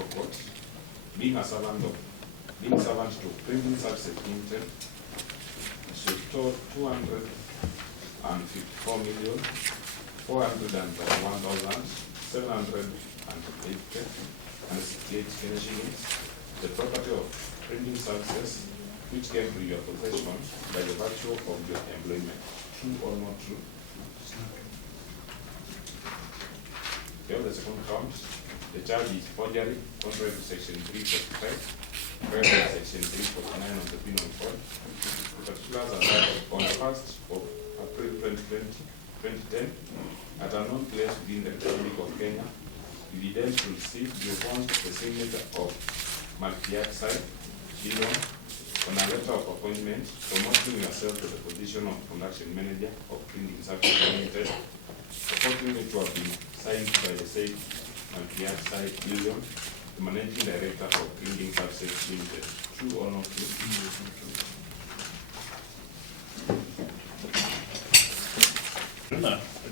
Virtual Court, being servant to Printing Service Ltd, she told 254,431,708 shillings, the property of Printing Services, which came to your possession by the virtue of your employment. True or not true? Okay, the second count. The charge is forgery, contrary to section 345, whereas section 349 of the Penal Code. The particulars are that on the 1st of April 2010, at a known place within the Republic of Kenya, you did to receive the response to the signature of Malkiatsai Dillon on a letter of appointment promoting yourself to the position of production manager of Printing Service Ltd, supporting it to have been signed by the said Malkiatsai Dillon, the managing director of Printing Service Ltd. True or not true?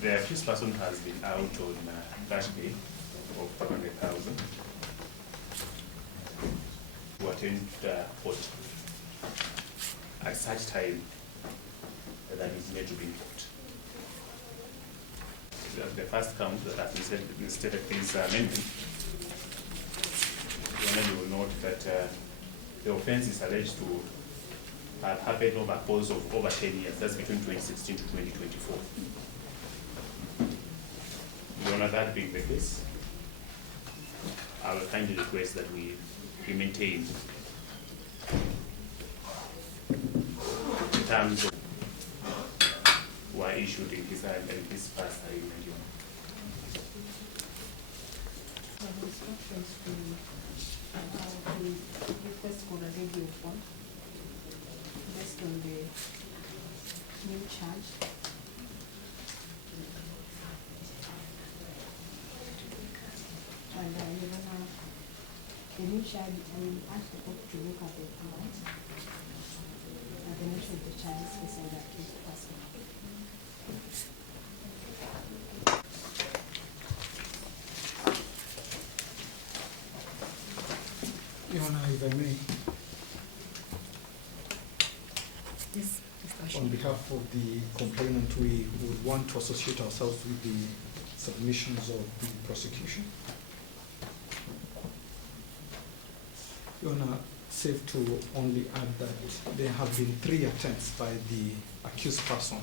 The accused person has been out on cash pay of 500,000 to attend court at such time that is made to be in court. The first count that has been stated is amendment. You will note that the offense is alleged to have happened over a course of over 10 years. That's between 2016 to 2024. Your Honor, that being the case, I will kindly request that we maintain the terms of were issued in this past argument. Instructions to request for a review form based on the new charge. And the new charge, I will ask the court to look at the amount and the nature of the charges facing that case person. Your Honor, if I may, Yes, on behalf of the complainant, we would want to associate ourselves with the submissions of the prosecution. Your Honor, safe to only add that there have been 3 attempts by the accused person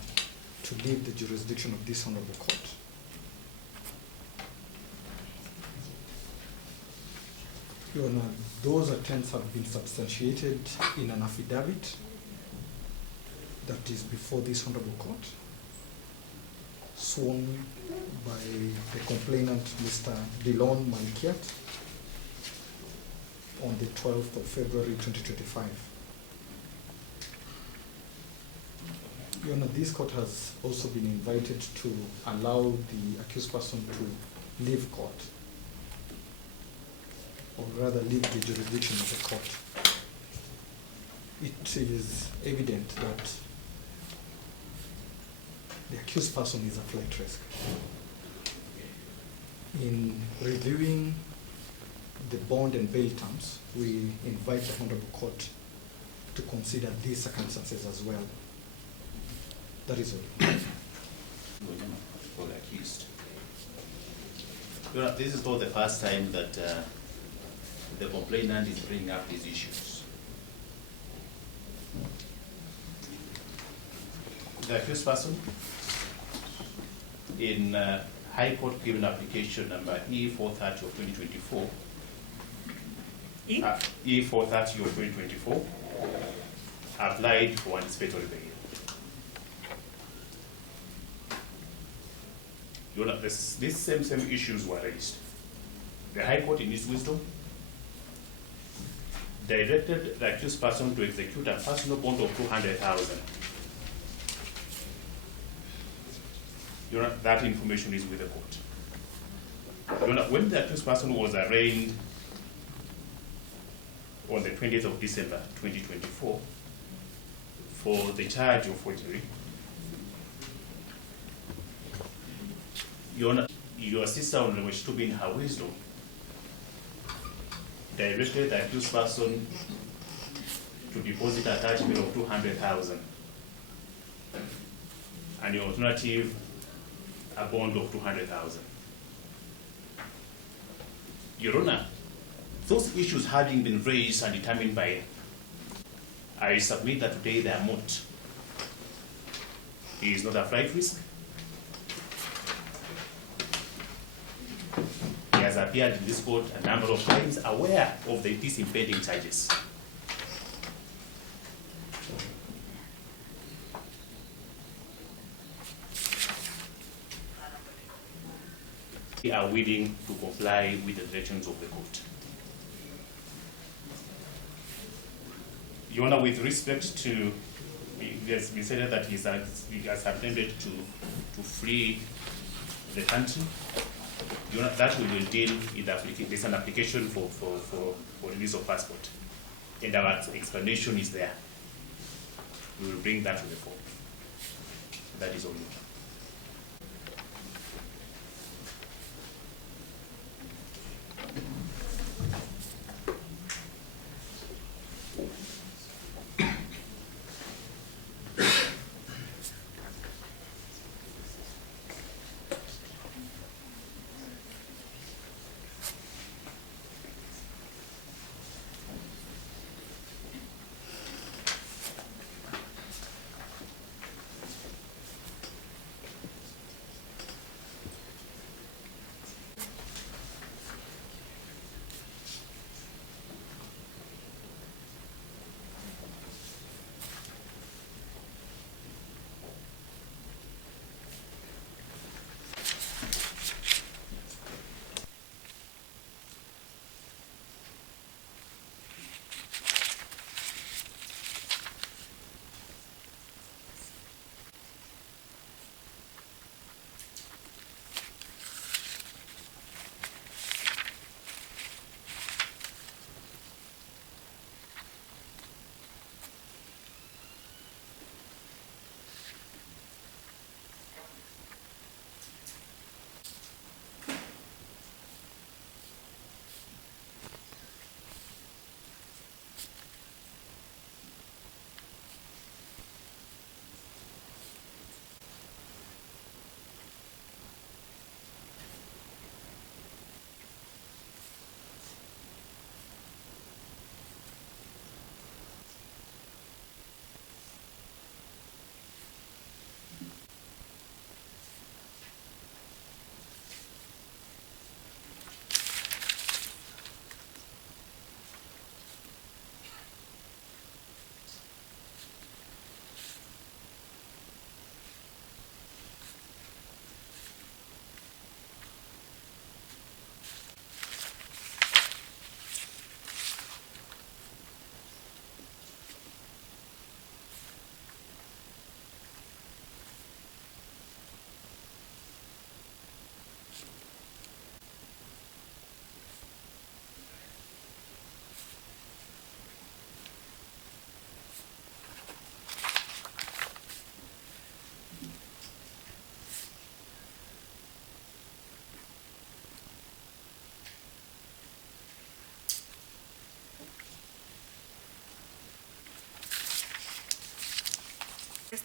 to leave the jurisdiction of this honorable court. Your Honor, those attempts have been substantiated in an affidavit that is before this honorable court, sworn by the complainant, Mr. Dillon Malkiat, on the 12th of February 2025. Your Honor, this court has also been invited to allow the accused person to leave court, or rather leave the jurisdiction of the court. It is evident that the accused person is a flight risk. In reviewing the bond and bail terms, we invite the honorable court to consider these circumstances as well. That is all. For the accused. This is not the first time that the complainant is bringing up these issues. The accused person in High Court given application number E430 of 2024, E430 of 2024, applied for anticipatory bail. You know, these same issues were raised. The High Court, in its wisdom, directed the accused person to execute a personal bond of 200,000. You know, that information is with the court. You know, when the accused person was arraigned on the 20th of December 2024 for the charge of forgery, your sister, on which to be in her wisdom, directed the accused person to deposit a cash bill of 200,000 and the alternative, a bond of 200,000. Your Honor, those issues having been raised and determined by, I submit that today they are moot. He is not a flight risk. He has appeared in this court a number of times aware of these impending charges. We are willing to comply with the directions of the court. Your Honor, with respect to, it has been said that he has attempted to flee the country. Your Honor, that we will deal in the application. There's an application for release of passport, and our explanation is there. We will bring that to the court. That is all.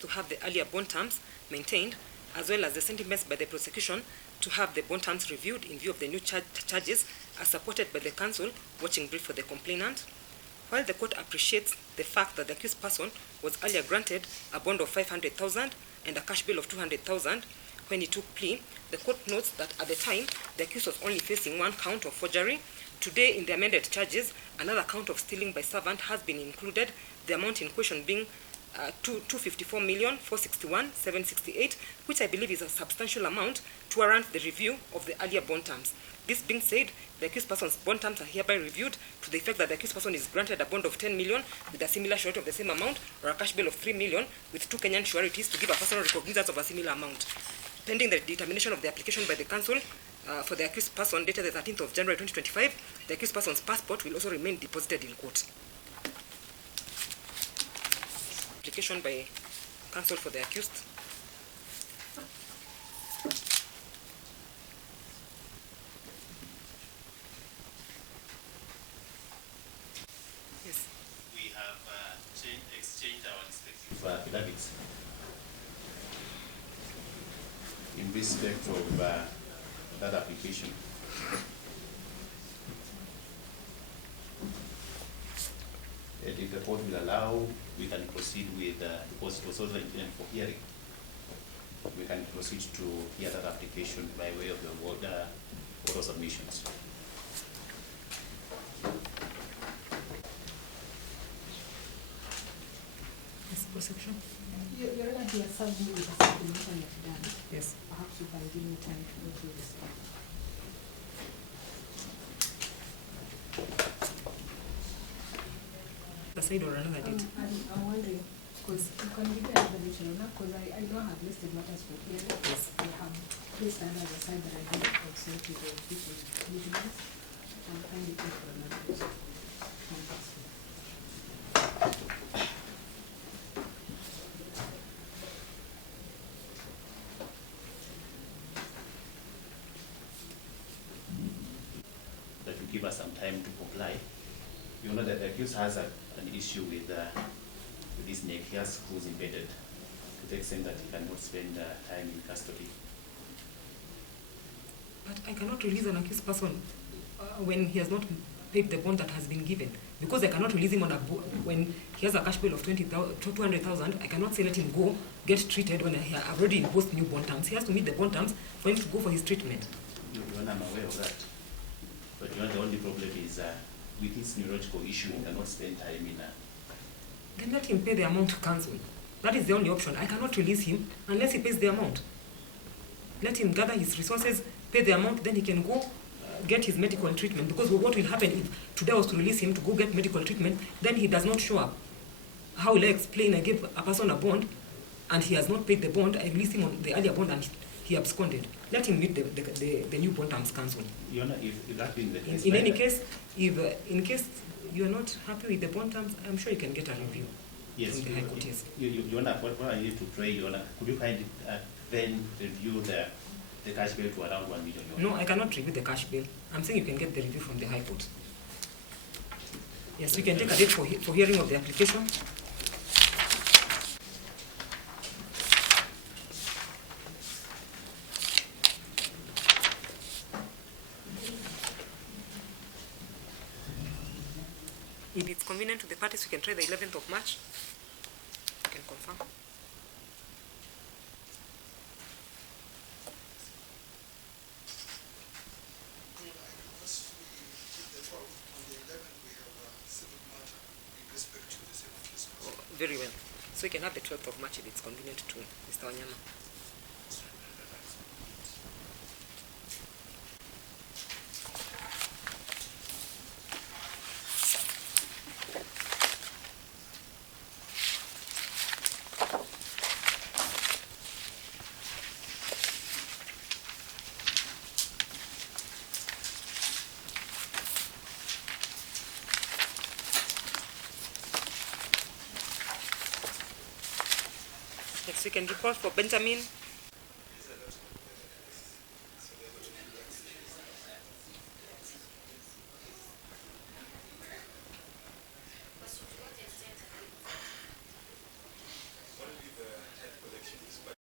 To have the earlier bond terms maintained, as well as the sentiments by the prosecution to have the bond terms reviewed in view of the new charges, are supported by the counsel watching brief for the complainant. While the court appreciates the fact that the accused person was earlier granted a bond of 500,000 and a cash bill of 200,000 when he took plea, the court notes that at the time the accused was only facing one count of forgery. Today, in the amended charges, another count of stealing by servant has been included, the amount in question being 254,461,768, which I believe is a substantial amount to warrant the review of the earlier bond terms. This being said, the accused person's bond terms are hereby reviewed to the effect that the accused person is granted a bond of 10 million with a similar surety of the same amount, or a cash bill of 3 million with 2 Kenyan sureties to give a personal recognizance of a similar amount. Pending the determination of the application by the counsel for the accused person dated the 13th of January 2025, the accused person's passport will also remain deposited in court. Application by counsel for the accused. respect of that application. And if the court will allow, we can proceed with, because it was also intended for hearing, we can proceed to hear that application by way of the order submissions. Yes, prosecution? You're going to serve me with a supplemental you've done. Yes. Perhaps you can give me time to go through this. Aside or another date? I'm wondering, because you can give me another date, because I know I have listed matters for hearing. Yes. I have placed others aside that I did also to the people vigilance. I'm kindly pay for another date. Fantastic. That will give us some time to comply. You know that the accused has an issue with this neck. He has screws embedded to the extent that he cannot spend time in custody. But I cannot release an accused person when he has not paid the bond that has been given. Because I cannot release him on when he has a cash bill of 200,000, I cannot say let him go get treated when I've already imposed new bond terms. He has to meet the bond terms for him to go for his treatment. I'm aware of that. But you know, the only problem is with this neurological issue, he cannot spend time in Then let him pay the amount to counsel. That is the only option. I cannot release him unless he pays the amount. Let him gather his resources, pay the amount, then he can go get his medical treatment. Because what will happen if today I was to release him to go get medical treatment, then he does not show up. How will I explain? I gave a person a bond and he has not paid the bond. I released him on the earlier bond and he absconded. Let him meet the new bond terms counsel. Your Honor, if that being the case, In any case, if in case you are not happy with the bond terms, I'm sure you can get a review. yes, from the High Court, yes. Your Honor, what I need to pray, Your Honor, could you kindly then review the cash bill to around 1 million? No, I cannot review the cash bill. I'm saying you can get the review from the High Court. Yes, we can take a date for hearing of the application. If it's convenient to the parties, we can try the 11th of March. You can confirm. Very well. So you can have the 12th of March if it's convenient to Mr. Wanyama. Next we can report for Benjamin